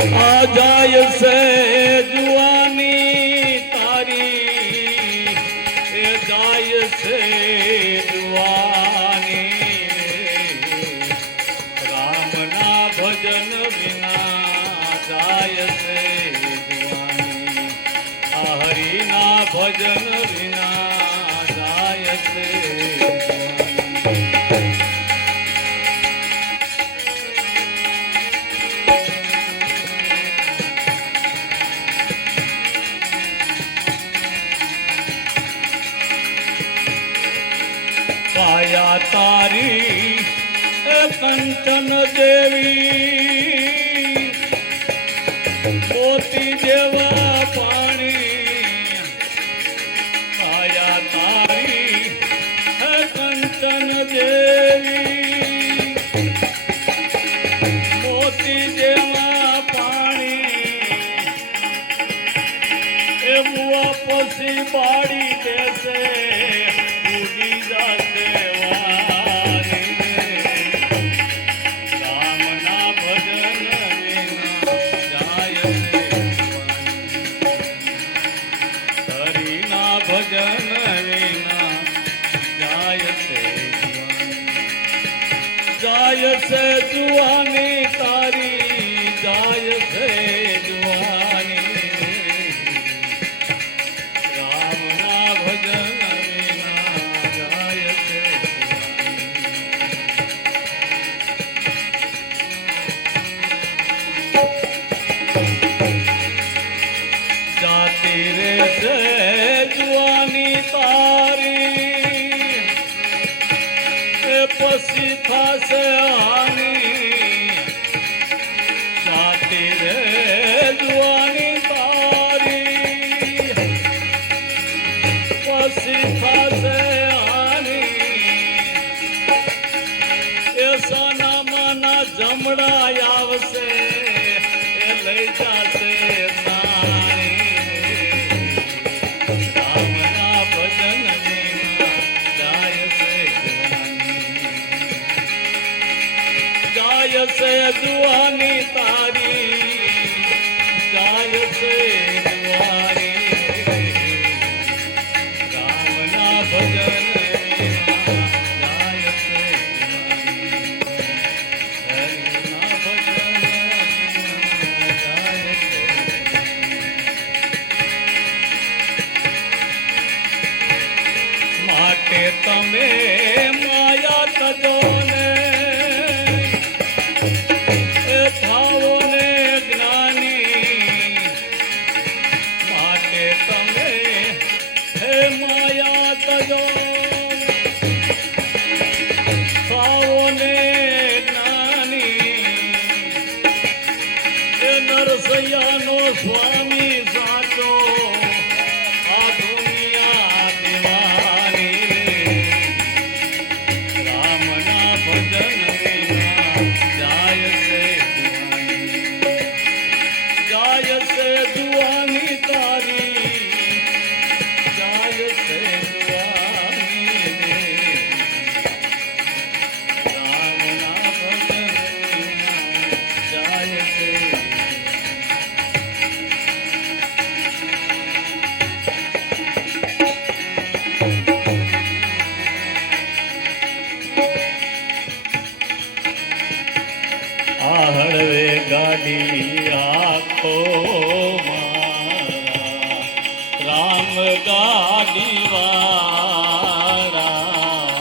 आ जाय से जुआनी तारी ए जाय से जुआनी राम ना भजन बिना जाय से जुआनी आ हरि ना भजन बिना जाय से काया तारी कंचन देवी मोती जेवा पाणी काया तारी कंचन देवी मोती जेवा पाणी ए बुआ पसी बाड़ी देसे उड़ी जाते जाय से जुआनी तारी जाय से जुआनी राम ना भजन बिना जाय से जाती रे से जुआनी तारी पसी था से आनी जाती रे जुआनी तारी पसी था से आनी ऐसा ना माना जमड़ा आवसे ए लई जासे नानी राम ना भजन बिना जाय से जाय से जुआनी तारी जाय से जुआनी राम ना भजन जाय से हरि ना भजन जाय से माटे तमे माया तजो ने નરસૈયાનો સ્વામી સાચો આ દુનિયા દીવાની રામના ભજન વિના જાય છે જુવાની તારી જાય છે જુવાની રામના ભજન વિના જાય છે હળવે ગાડી આખો મારા રામ ગાડી વાળા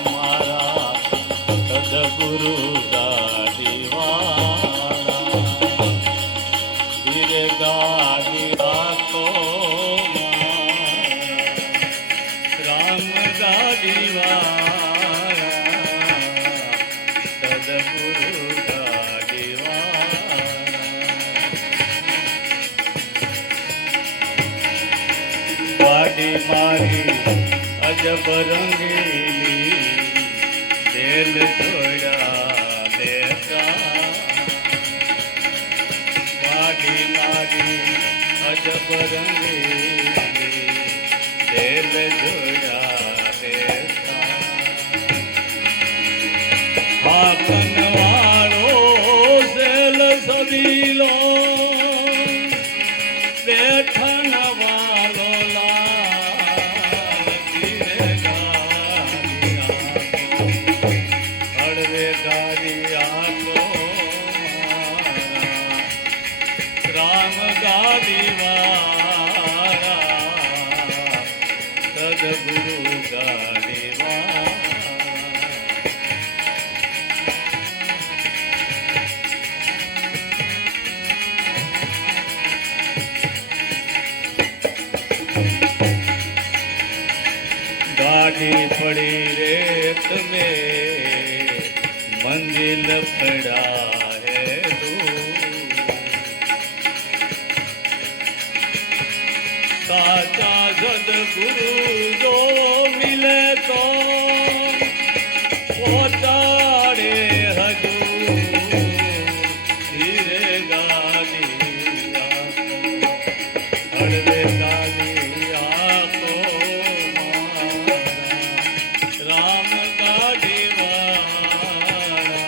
મારા સદગુરુ ગાડી વાળા ધીરે ગાડી આખો મારા રામ ગાડી વાળા સદગુરુ गाड़ी मारी अजब रंगीली दिल छोड़ा देता गाड़ी मारी अजब रंगीली दिल छोड़ा देता हाकन वालो सेल सबीलो સદગુરુ ગાડીવા गाड़ी पड़ी रेत में मंजिल पड़ा है दूर साचा सदगुरु जो मिले तो पहुंचाड़े हजूर धीरे गाड़ी हड़वे गाड़ी आको राम गाड़ी वाला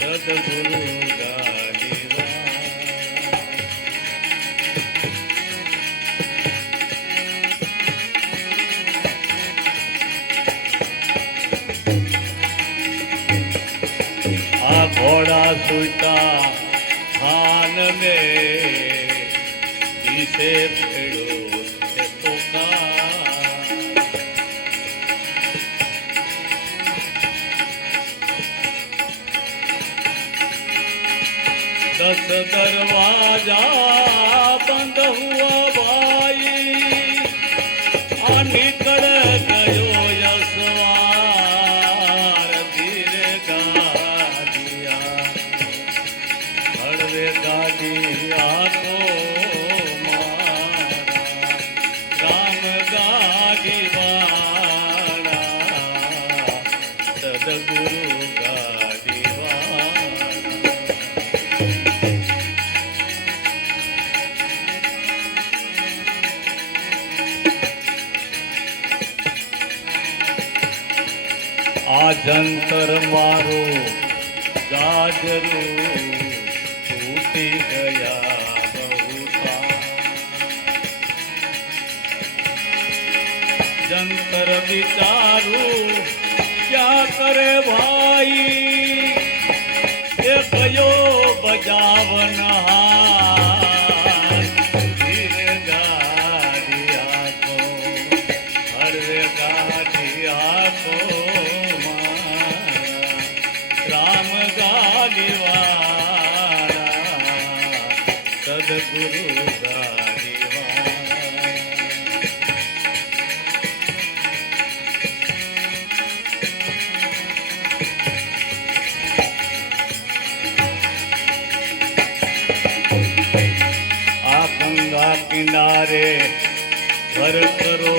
सदगुरु गाड़ी वाला आ घोड़ा सुटा खान में इसे फेड़ो तो का 10 दरवाजा बंद हुआ भाई आ निकल गयो यशवार धीरे गाड़िया हड़वे गाड़िया को मारा राम गाड़ी वाला सदगुरु गाड़ी वाला आ जंतर मारो गाजरू टूटी गया बहुता जंतर विचारू क्या करे भाई ये भयो बजावन हार धीरे गाड़िया को हरे गाड़िया को राम गाड़ी वाला सदगुरु गाड़ी वाला आ गंगा किनारे घर करो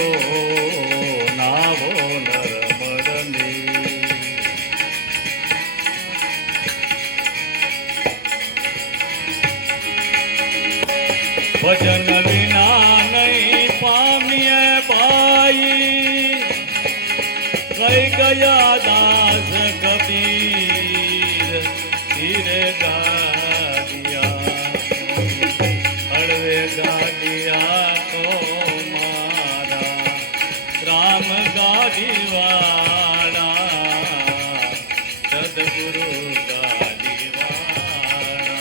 नावो नर्मदे भजन विना नहीं पामिए भाई कई गया दास कबीर धीरे गाड़िया हड़वे गाड़िया को मारा राम गाड़ी वाला सदगुरु गाड़ी वाला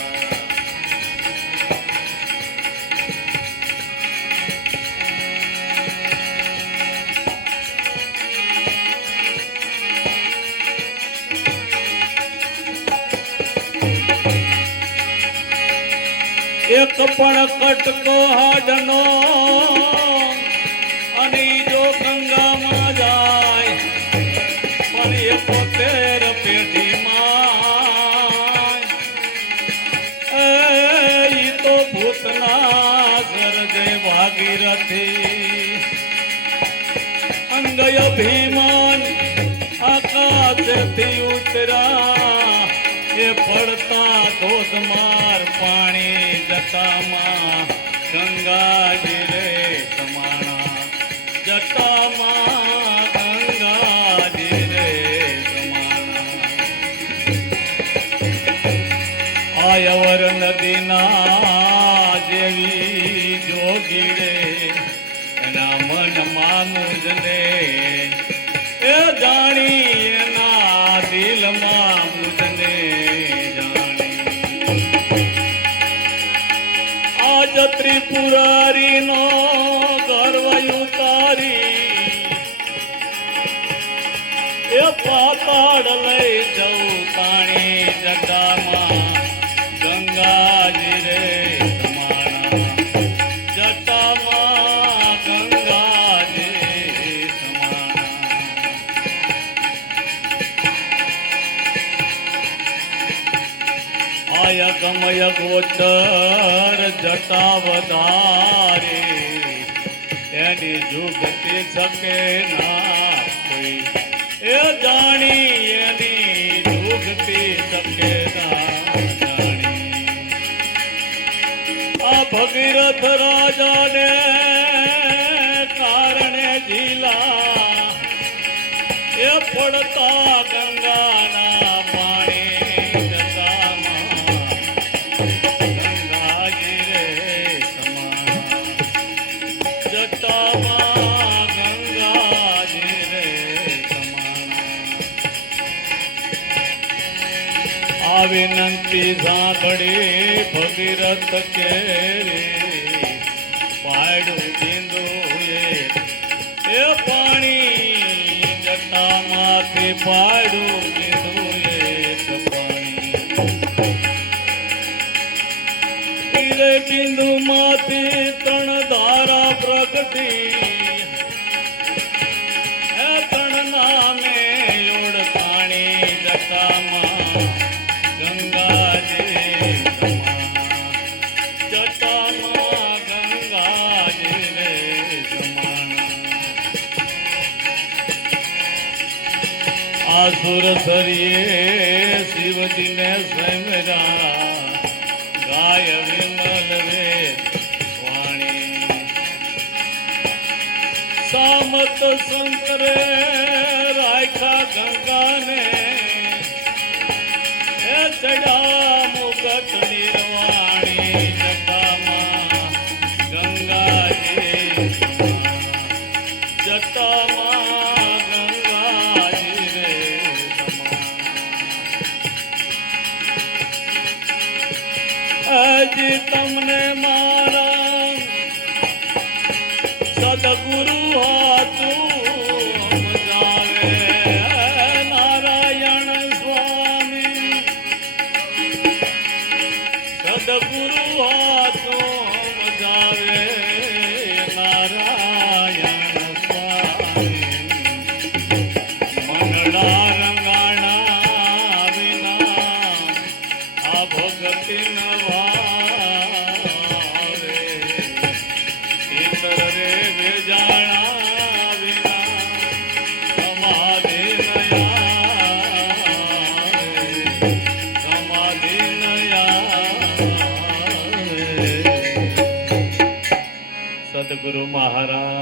एक पण कटको हाडनो અને જો ગંગામાં જાય પણ એ 73 પેઢીમાં ઈ તો ભૂતના સર્જે ભાગીરથી અંગય ભીમન આકાશથી ઉતરા એ પડતા ધોધમાર પાણી જટામાં ગંગાજી રે સમાણા જટામાં ગંગાજી રે સમાણા આયવર નદીના જેવી જોગી રે એના મનમાં મુજને એ જાણી એના દિલમાં મુજને જાણી આ ત્રિપુરારી નો ગર્વ ઉતારી એ પાતાળ લઈ જવું તાણી જટામાં ગંગાજી રે સમાણા જટામાં ગંગાજી સમાણા આય ગમય ગોચર જટા વધારે એની જુગતી શકે ના કોઈ એ જાણી એની જુગતી શકે ના જાણી આ ભગીરથ રાજાને કારણે ઝીલા એ પડતા ગંગાના પાણી જટામાં ગંગાજી રે સમાણા જટામાં ગંગાજી રે સમાણા આ વિનંતી સાંભળી ભગીરથ કેરી પાડું બિંદુ એ પાણી જટામાંથી પાડું બિંદુ એક પાણી રે બિંદુ માંથી ત્રણ ધારા પ્રગટી એ ત્રણ નામે ઓળખાણી જટામાં ગંગાજી જટામાં ગંગાજી રે સમાણા આસુર સરિયે શિવજીને સમરા ગાય વિમલ વેદ વાણી સામત શંકરે રાખ્યા ગંગાને એ ચડા મુગટ નિર્વાણી જટામાં ગંગાજી જટામાં ગંગાજી રે હજી તમને મારા સદગુરુ હાથું સમજાવે નારાયણ સ્વામી સદગુરુ હાથું સમજાવે નારાયણ સ્વામી મનડા રંગાણા વિના આ ભગતિ નવાવે ઇતર રે વેજાણા વિના સમાધિ સમાધિ સદગુરુ મહારાજ